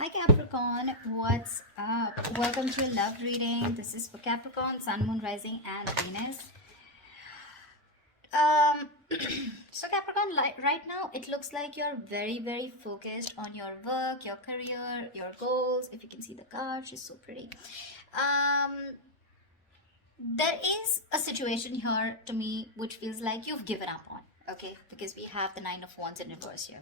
Hi Capricorn, what's up? Welcome to your love reading. This is for Capricorn, Sun, Moon, Rising, and Venus. Um, so Capricorn, right now, it looks like you're very focused on your work, your career, your goals. If you can see the card, she's so pretty. Um, there is a situation here to me which feels like you've given up on, okay, because we have the Nine of Wands in reverse here.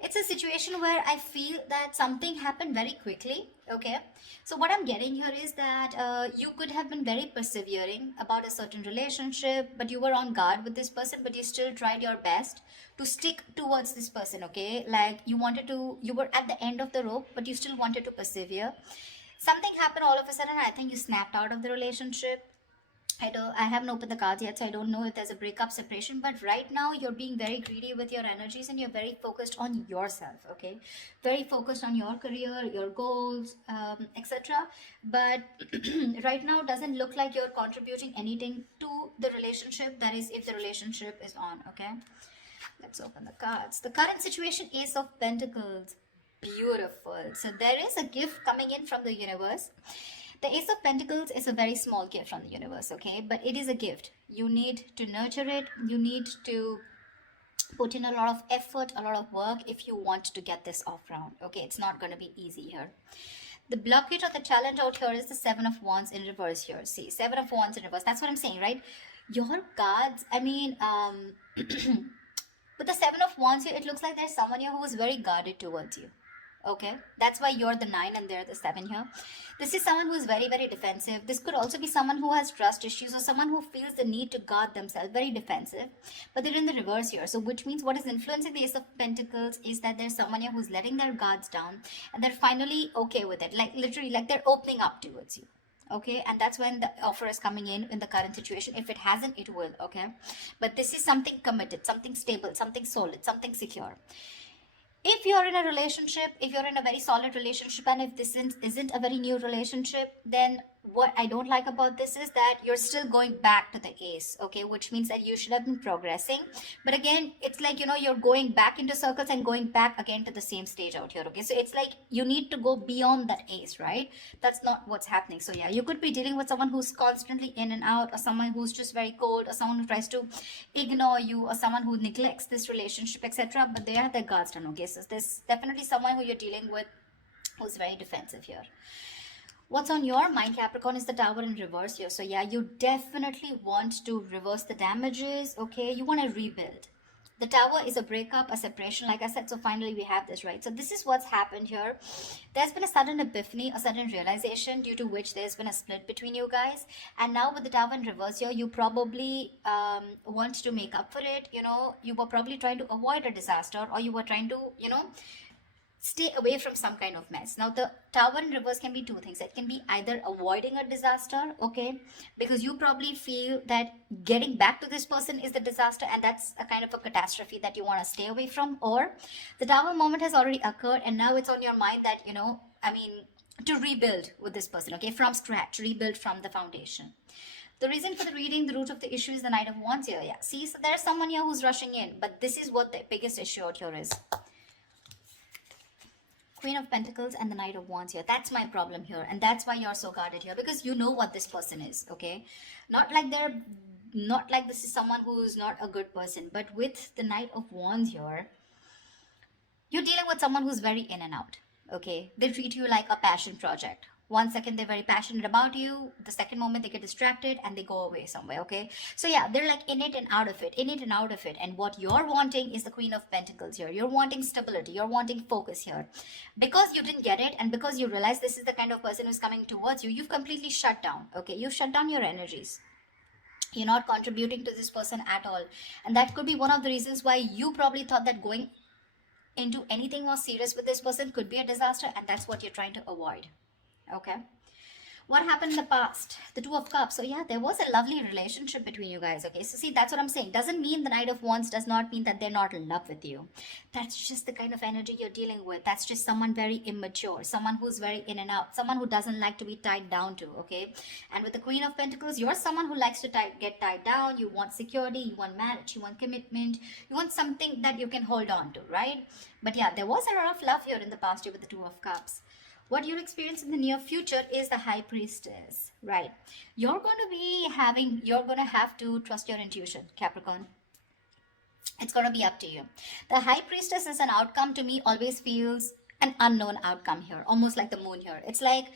It's a situation where I feel that something happened very quickly, okay. So what I'm getting here is that you could have been very persevering about a certain relationship, but you were on guard with this person, but you still tried your best to stick towards this person, okay. Like you were at the end of the rope, but you still wanted to persevere. Something happened all of a sudden. I think you snapped out of the relationship. I haven't opened the cards yet, so I don't know if there's a breakup, separation. But right now, you're being very greedy with your energies, and you're very focused on yourself. Okay, very focused on your career, your goals, etc. But right now, doesn't look like you're contributing anything to the relationship. That is, if the relationship is on. Okay, let's open the cards. The current situation: Ace of Pentacles. Beautiful. So there is a gift coming in from the universe. The Ace of Pentacles is a very small gift from the universe, okay? But it is a gift. You need to nurture it. You need to put in a lot of effort, a lot of work if you want to get this off round, okay? It's not going to be easy here. The blockage or the challenge out here is the Seven of Wands in reverse here. See, Seven of Wands in reverse. That's what I'm saying, right? Your cards, I mean, with the Seven of Wands here, it looks like there's someone here who is very guarded towards you. Okay, that's why you're the 9 and they're the 7 here. This is someone who is very defensive. This could also be someone who has trust issues, or someone who feels the need to guard themselves, very defensive, but they're in the reverse here. So which means what is influencing the Ace of Pentacles is that there's someone here who's letting their guards down, and they're finally okay with it, like literally, like they're opening up towards you. Okay, and that's when the offer is coming in the current situation. If it hasn't, it will. Okay, but this is something committed, something stable, something solid, something secure. If you're in a relationship, if you're in a very solid relationship, and if this isn't a very new relationship, then what I don't like about this is that you're still going back to the ace, okay, which means that you should have been progressing. But again, it's like, you're going back into circles and going back again to the same stage out here, okay. So it's like you need to go beyond that ace, right? That's not what's happening. So yeah, you could be dealing with someone who's constantly in and out, or someone who's just very cold, or someone who tries to ignore you, or someone who neglects this relationship, etc. But they have their guards down, okay. So there's definitely someone who you're dealing with who's very defensive here. What's on your mind, Capricorn, is the Tower in reverse here. So yeah, you definitely want to reverse the damages, okay? You want to rebuild. The Tower is a breakup, a separation, like I said. So finally we have this, right? So this is what's happened here. There's been a sudden epiphany, a sudden realization, due to which there's been a split between you guys. And now with the Tower in reverse here, you probably want to make up for it. You were probably trying to avoid a disaster, or you were trying to, stay away from some kind of mess. Now the Tower in reverse can be two things. It can be either avoiding a disaster, okay, because you probably feel that getting back to this person is the disaster, and that's a kind of a catastrophe that you want to stay away from. Or the Tower moment has already occurred, and now it's on your mind that, to rebuild with this person, okay, from scratch, rebuild from the foundation. The reason for the reading, the root of the issue, is the Knight of Wands here. Yeah, see, so there's someone here who's rushing in, but this is what the biggest issue out here is. Queen of Pentacles and the Knight of Wands here. That's my problem here, and that's why you're so guarded here, because you know what this person is, okay? Not like this is someone who's not a good person, but with the Knight of Wands here, you're dealing with someone who's very in and out, okay? They treat you like a passion project. One second they're very passionate about you, the second moment they get distracted and they go away somewhere, okay? So yeah, they're like in it and out of it, in it and out of it. And what you're wanting is the Queen of Pentacles here. You're wanting stability, you're wanting focus here. Because you didn't get it, and because you realize this is the kind of person who's coming towards you, you've completely shut down, okay? You've shut down your energies. You're not contributing to this person at all. And that could be one of the reasons why you probably thought that going into anything more serious with this person could be a disaster, and that's what you're trying to avoid. Okay. What happened in the past? The Two of Cups. So yeah, there was a lovely relationship between you guys. Okay, so see, that's what I'm saying. Doesn't mean the Knight of Wands does not mean that they're not in love with you. That's just the kind of energy you're dealing with. That's just someone very immature, someone who's very in and out, someone who doesn't like to be tied down to. Okay, and with the Queen of Pentacles, you're someone who likes to get tied down. You want security, you want marriage, you want commitment, you want something that you can hold on to, right? But yeah, there was a lot of love here in the past year with the Two of Cups. What you'll experience in the near future is the High Priestess, right? You're going to have to trust your intuition, Capricorn. It's going to be up to you. The High Priestess is an outcome, to me always feels an unknown outcome here, almost like the moon here. It's like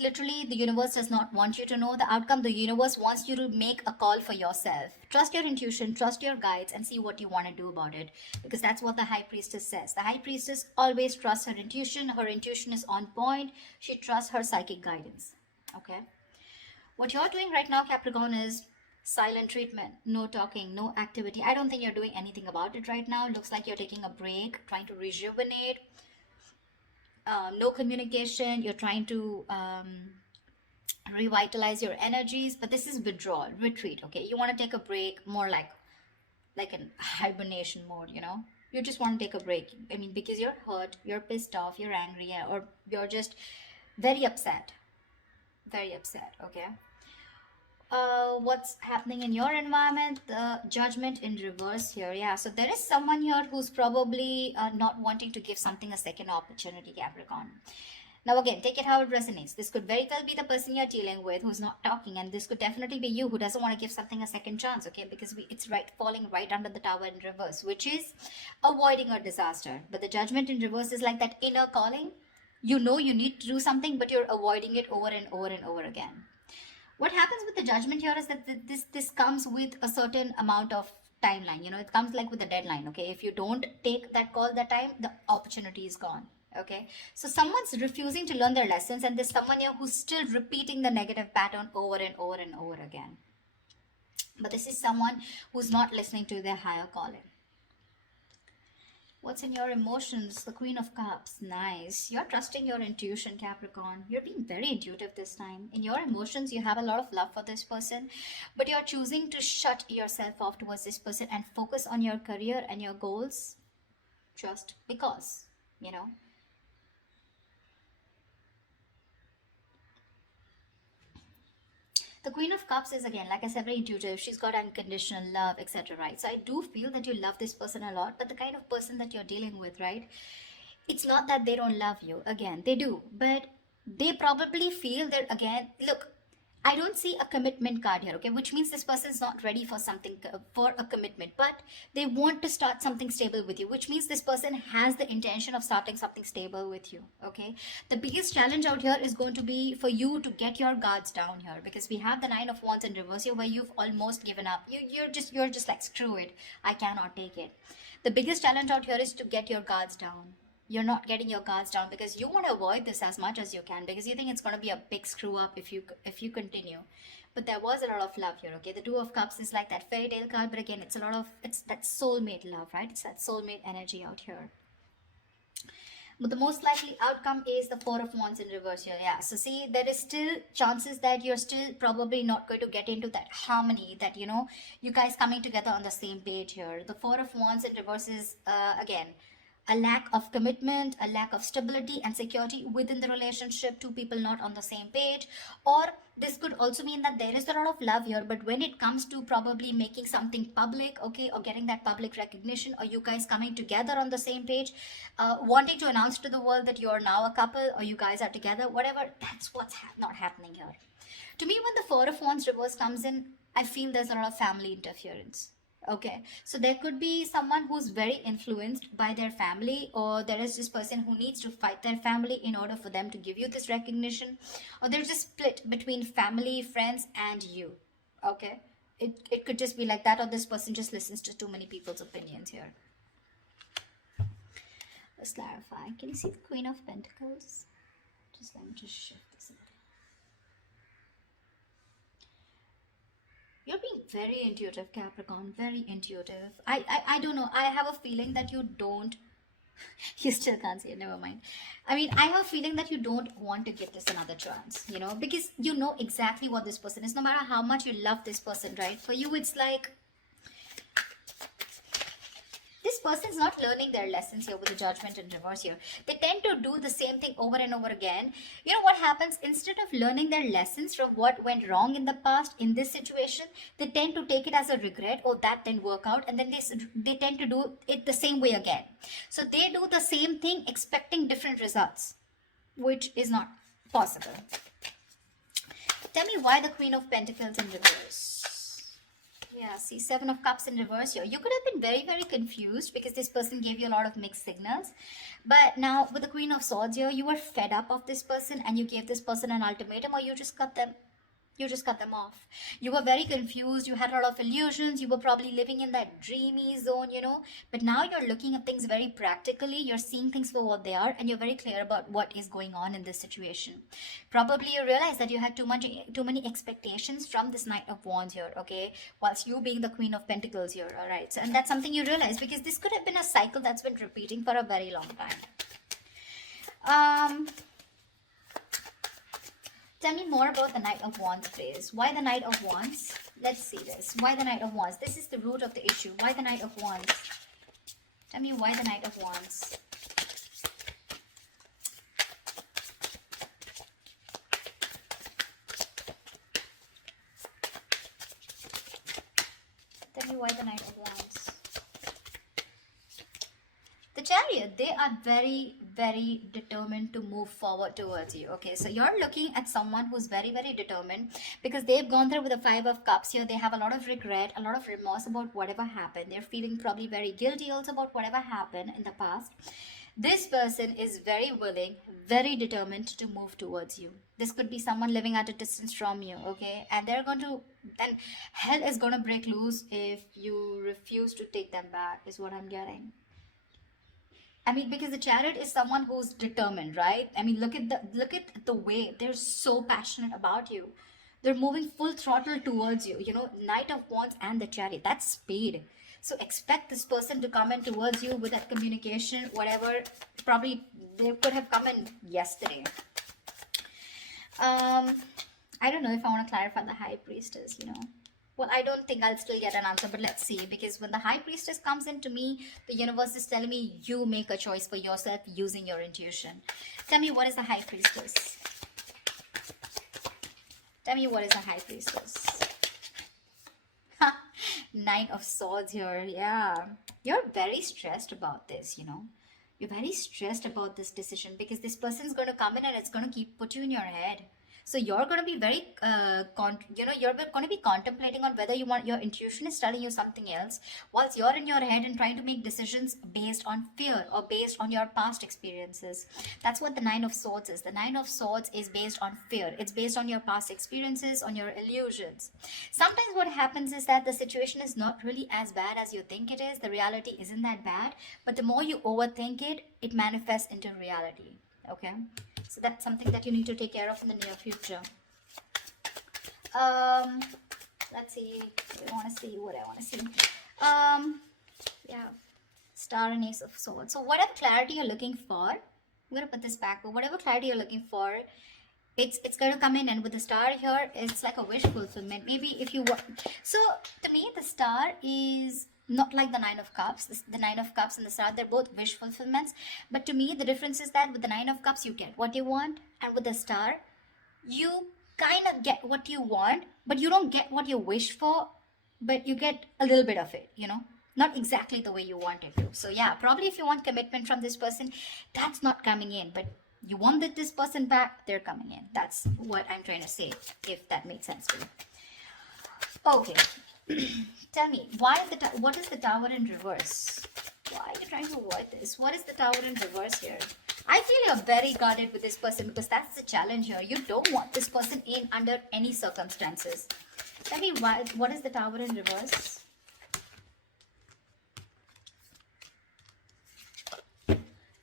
literally the universe does not want you to know the outcome. The universe wants you to make a call for yourself. Trust your intuition, trust your guides, and see what you want to do about it, because that's what the High Priestess says. The High Priestess always trusts her intuition. Her intuition is on point. She trusts her psychic guidance. Okay, what you're doing right now, Capricorn, is silent treatment. No talking, no activity. I don't think you're doing anything about it right now. It looks like you're taking a break, trying to rejuvenate. No communication. You're trying to revitalize your energies, but this is withdrawal, retreat. Okay, you want to take a break, more like an hibernation mode. You just want to take a break. I mean, because you're hurt, you're pissed off, you're angry, or you're just very upset, very upset. Okay, what's happening in your environment? The Judgment in reverse here. Yeah, so there is someone here who's probably not wanting to give something a second opportunity, Capricorn. Now again, take it how it resonates. This could very well be the person you're dealing with who's not talking, and this could definitely be you who doesn't want to give something a second chance. Okay, because it's right falling right under the Tower in reverse, which is avoiding a disaster. But the Judgment in reverse is like that inner calling. You know you need to do something, but you're avoiding it over and over and over again. What happens with the Judgment here is that this comes with a certain amount of timeline. It comes like with a deadline. Okay, if you don't take that call that time, the opportunity is gone. Okay, so someone's refusing to learn their lessons, and there's someone here who's still repeating the negative pattern over and over and over again. But this is someone who's not listening to their higher calling. What's in your emotions? The Queen of Cups. Nice. You're trusting your intuition, Capricorn. You're being very intuitive this time. In your emotions, you have a lot of love for this person, but you're choosing to shut yourself off towards this person and focus on your career and your goals just because. The Queen of Cups is, again, like I said, very intuitive. She's got unconditional love, etc. Right? So I do feel that you love this person a lot, but the kind of person that you're dealing with, right? It's not that they don't love you. Again, they do, but they probably feel that, again, look, I don't see a commitment card here, okay, which means this person is not ready for something, for a commitment, but they want to start something stable with you, which means this person has the intention of starting something stable with you. Okay, the biggest challenge out here is going to be for you to get your guards down here, because we have the Nine of Wands in reverse here, where you've almost given up. You're just like, screw it, I cannot take it. The biggest challenge out here is to get your guards down. You're not getting your guards down because you want to avoid this as much as you can, because you think it's going to be a big screw up if you continue. But there was a lot of love here. Okay, the Two of Cups is like that fairy tale card, but again, it's that soulmate love, right? It's that soulmate energy out here. But the most likely outcome is the Four of Wands in reverse here. Yeah, so see, there is still chances that you're still probably not going to get into that harmony, that you guys coming together on the same page here. The Four of Wands in reverse is again a lack of commitment, a lack of stability and security within the relationship, two people not on the same page. Or this could also mean that there is a lot of love here, but when it comes to probably making something public, okay, or getting that public recognition, or you guys coming together on the same page, wanting to announce to the world that you're now a couple or you guys are together, whatever, that's what's not happening here. To me, when the Four of Wands reverse comes in, I feel there's a lot of family interference. Okay, so there could be someone who's very influenced by their family, or there is this person who needs to fight their family in order for them to give you this recognition, or there's a split between family, friends, and you. Okay, it could just be like that, or this person just listens to too many people's opinions here. Let's clarify. Can you see the Queen of Pentacles? Let me just shift this a bit. You're being very intuitive, Capricorn, very intuitive. I don't know. I have a feeling that you don't You still can't see it, never mind. I mean, I have a feeling that you don't want to give this another chance, you know, because you know exactly what this person is. No matter how much you love this person, right? For you, it's like this person's not learning their lessons here with the judgment in reverse here. They tend to do the same thing over and over again. You know what happens? Instead of learning their lessons from what went wrong in the past in this situation, they tend to take it as a regret. Oh, that didn't work out. And then they tend to do it the same way again. So they do the same thing expecting different results, which is not possible. Tell me why the Queen of Pentacles in reverse. Yeah, see, Seven of Cups in reverse here. You could have been very, very confused because this person gave you a lot of mixed signals. But now with the Queen of Swords here, you were fed up of this person and you gave this person an ultimatum, or you just cut them off. You were very confused. You had a lot of illusions. You were probably living in that dreamy zone, you know. But now you're looking at things very practically. You're seeing things for what they are, and you're very clear about what is going on in this situation. Probably you realize that you had too many expectations from this Knight of Wands here, okay? Whilst you being the Queen of Pentacles here, all right? So, and that's something you realize because this could have been a cycle that's been repeating for a very long time. Tell me more about the Knight of Wands, please. Why the Knight of Wands? Let's see this. Why the Knight of Wands? This is the root of the issue. Why the Knight of Wands? Tell me why the Knight of Wands. Tell me why the Knight of Wands. The Chariot, they are very, very determined to move forward towards you. Okay, so you're looking at someone who's very, very determined because they've gone through with the Five of Cups here. They have a lot of regret, a lot of remorse about whatever happened. They're feeling probably very guilty also about whatever happened in the past. This person is very willing, very determined to move towards you. This could be someone living at a distance from you, okay? And hell is going to break loose if you refuse to take them back, is what I'm getting. I mean, because the Chariot is someone who's determined, right? I mean, look at the way they're so passionate about you. They're moving full throttle towards you. You know, Knight of Wands and the Chariot, that's speed. So expect this person to come in towards you with that communication, whatever. Probably they could have come in yesterday. I don't know if I want to clarify the High Priestess, you know. Well, I don't think I'll still get an answer, but let's see. Because when the High Priestess comes into me, the universe is telling me you make a choice for yourself using your intuition. Tell me, what is the High Priestess? Tell me, what is the High Priestess? Knight of Swords here. Yeah. You're very stressed about this, you know. You're very stressed about this decision because this person's going to come in and it's going to put you in your head. So you're going to be very, you're going to be contemplating on whether your intuition is telling you something else, whilst you're in your head and trying to make decisions based on fear or based on your past experiences. That's what the Nine of Swords is. The Nine of Swords is based on fear. It's based on your past experiences, on your illusions. Sometimes what happens is that the situation is not really as bad as you think it is. The reality isn't that bad, but the more you overthink it, it manifests into reality. Okay? So that's something that you need to take care of in the near future. Let's see. I want to see what I want to see. Yeah. Star and Ace of Swords. So whatever clarity you're looking for, I'm going to put this back, but whatever clarity you're looking for, it's going to come in. And with the star here, it's like a wish fulfillment. Maybe if you want. So to me, the star is not like the Nine of Cups. The Nine of Cups and the Star, they're both wish fulfillments. But to me, the difference is that with the Nine of Cups, you get what you want. And with the Star, you kind of get what you want, but you don't get what you wish for, but you get a little bit of it, you know. Not exactly the way you want it to. So yeah, probably if you want commitment from this person, that's not coming in. But you want this person back, they're coming in. That's what I'm trying to say, if that makes sense to you. Okay. Tell me, what is the Tower in reverse? Why are you trying to avoid this? What is the Tower in reverse here? I feel you're very guarded with this person because that's the challenge here. You don't want this person in under any circumstances. Tell me, what is the Tower in reverse?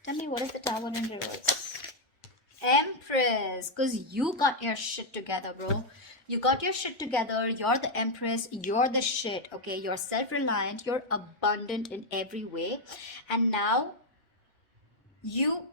Tell me, what is the Tower in reverse? Empress, because you got your shit together, bro. You got your shit together. You're the Empress. You're the shit, okay? You're self-reliant. You're abundant in every way. And now, You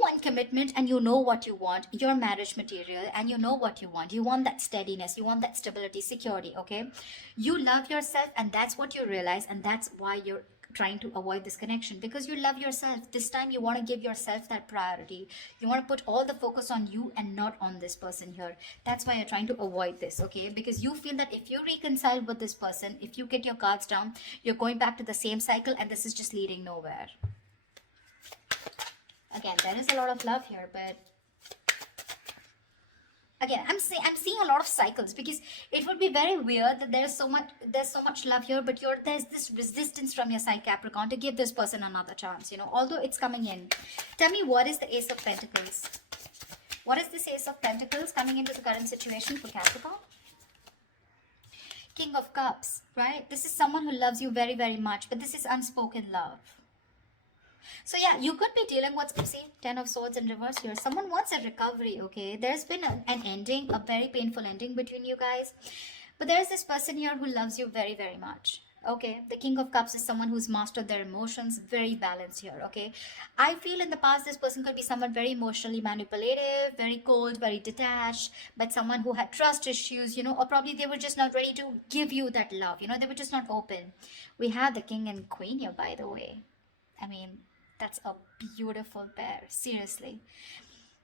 want commitment, and you know what you want. Your marriage material, and you know what you want. You want that steadiness, you want that stability, security. Okay, you love yourself, and that's what you realize, and that's why you're trying to avoid this connection, because you love yourself. This time you want to give yourself that priority. You want to put all the focus on you and not on this person here. That's why you're trying to avoid this. Okay, because you feel that if you reconcile with this person, if you get your cards down, you're going back to the same cycle, and this is just leading nowhere. Again, there is a lot of love here, but again, I'm seeing a lot of cycles, because it would be very weird that there's so much love here, but there's this resistance from your side, Capricorn, to give this person another chance, although it's coming in. Tell me, what is the Ace of Pentacles? What is this Ace of Pentacles coming into the current situation for Capricorn? King of Cups, right? This is someone who loves you very, very much, but this is unspoken love. So yeah, you could be dealing with, see, Ten of Swords in reverse here. Someone wants a recovery, okay? There's been an ending, a very painful ending between you guys. But there's this person here who loves you very, very much. Okay, the King of Cups is someone who's mastered their emotions, very balanced here, okay? I feel in the past this person could be someone very emotionally manipulative, very cold, very detached, but someone who had trust issues, or probably they were just not ready to give you that love, they were just not open. We have the King and Queen here, by the way. I mean, that's a beautiful pair, seriously.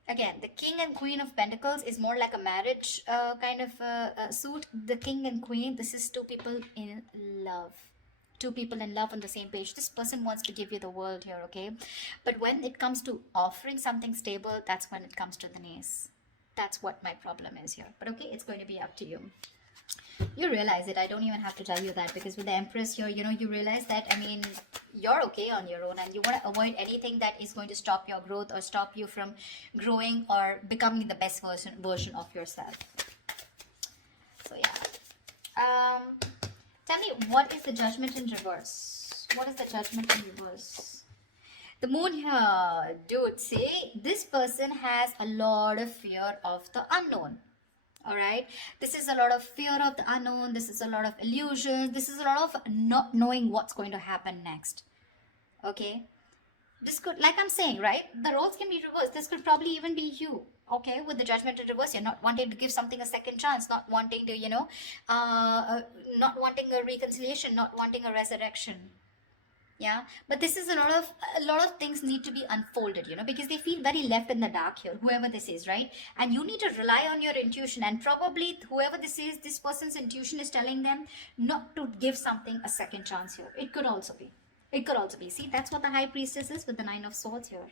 Again, the King and Queen of Pentacles is more like a marriage kind of suit. The King and Queen, this is two people in love. Two people in love on the same page. This person wants to give you the world here, okay? But when it comes to offering something stable, that's when it comes to the knees. That's what my problem is here. But okay, it's going to be up to you. You realize it. I don't even have to tell you that, because with the Empress here, you realize that, I mean, you're okay on your own, and you want to avoid anything that is going to stop your growth or stop you from growing or becoming the best version of yourself. So yeah. Tell me, what is the Judgment in reverse? What is the Judgment in reverse? The Moon here, dude, see, this person has a lot of fear of the unknown. All right, this is a lot of fear of the unknown. This is a lot of illusions. This is a lot of not knowing what's going to happen next. Okay, this could, like I'm saying, right, the roles can be reversed. This could probably even be you. Okay, with the Judgment in reverse, you're not wanting to give something a second chance, not wanting to, not wanting a reconciliation, not wanting a resurrection. Yeah, but this is a lot of things need to be unfolded, because they feel very left in the dark here, whoever this is, right? And you need to rely on your intuition, and probably whoever this is, this person's intuition is telling them not to give something a second chance here. It could also be. See, that's what the High Priestess is with the Nine of Swords here.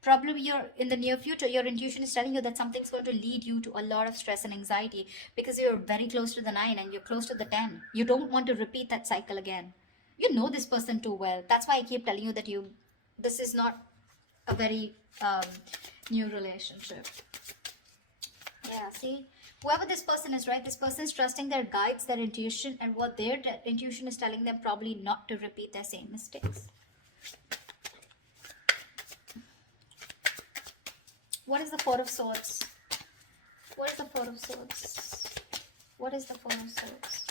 Probably you're in the near future, your intuition is telling you that something's going to lead you to a lot of stress and anxiety, because you're very close to the 9 and you're close to the 10. You don't want to repeat that cycle again. You know this person too well. That's why I keep telling you that this is not a very new relationship. Yeah, see, whoever this person is, right, this person is trusting their guides, their intuition, and what their intuition is telling them, probably not to repeat their same mistakes. What is the Four of Swords? What is the Four of Swords? What is the Four of Swords?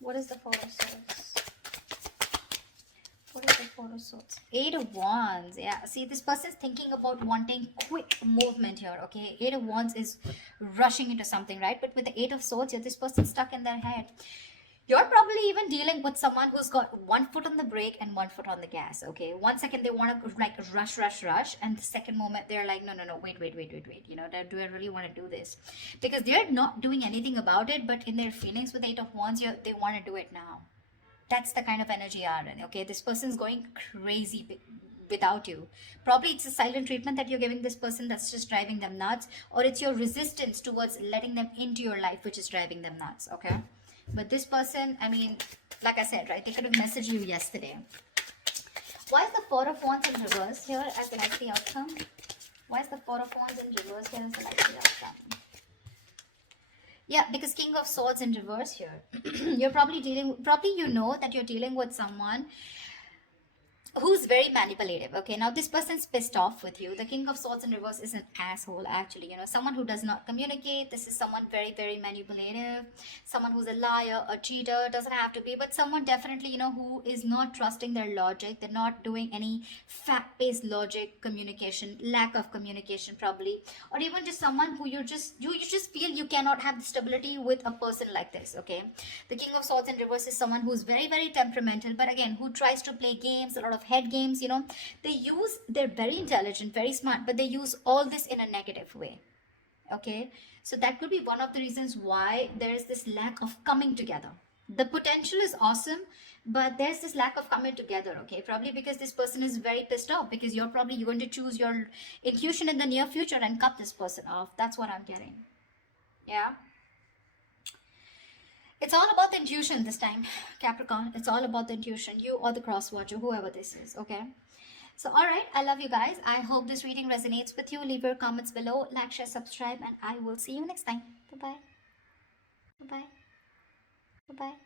What is the Four of Swords? What is the Four of Swords? Eight of Wands. Yeah, see, this person is thinking about wanting quick movement here, okay? Eight of Wands is rushing into something, right? But with the Eight of Swords here, this person's stuck in their head. You're probably even dealing with someone who's got one foot on the brake and one foot on the gas, okay? 1 second they want to like rush, and the second moment they're like, no, wait. Do I really want to do this? Because they're not doing anything about it, but in their feelings with Eight of Wands, they want to do it now. That's the kind of energy you are in, okay? This person's going crazy without you. Probably it's a silent treatment that you're giving this person that's just driving them nuts, or it's your resistance towards letting them into your life which is driving them nuts, okay? But this person, I mean, like I said, right, they could have messaged you yesterday. Why is the Four of Wands in reverse here as the likely outcome? Why is the Four of Wands in reverse here as the likely outcome? Yeah, because King of Swords in reverse here. You're probably you know that you're dealing with someone who's very manipulative. Okay, now this person's pissed off with you. The King of Swords in reverse is an asshole, actually. Someone who does not communicate. This is someone very, very manipulative, someone who's a liar, a cheater. Doesn't have to be, but someone definitely, who is not trusting their logic. They're not doing any fact-based logic communication, lack of communication probably, or even just someone who you just feel you cannot have the stability with a person like this. Okay, the King of Swords in reverse is someone who's very, very temperamental, but again, who tries to play games, a lot of head games. They're very intelligent, very smart, but they use all this in a negative way. Okay, so that could be one of the reasons why there is this lack of coming together. The potential is awesome, but there's this lack of coming together. Okay, probably because this person is very pissed off, because you're probably going to choose your intuition in the near future and cut this person off. That's what I'm getting. Yeah, it's all about the intuition this time, Capricorn. It's all about the intuition, you or the cross watcher, whoever this is. Okay, so all right, I love you guys. I hope this reading resonates with you. Leave your comments below, like, share, subscribe, and I will see you next time. Bye bye. Bye bye. Bye bye.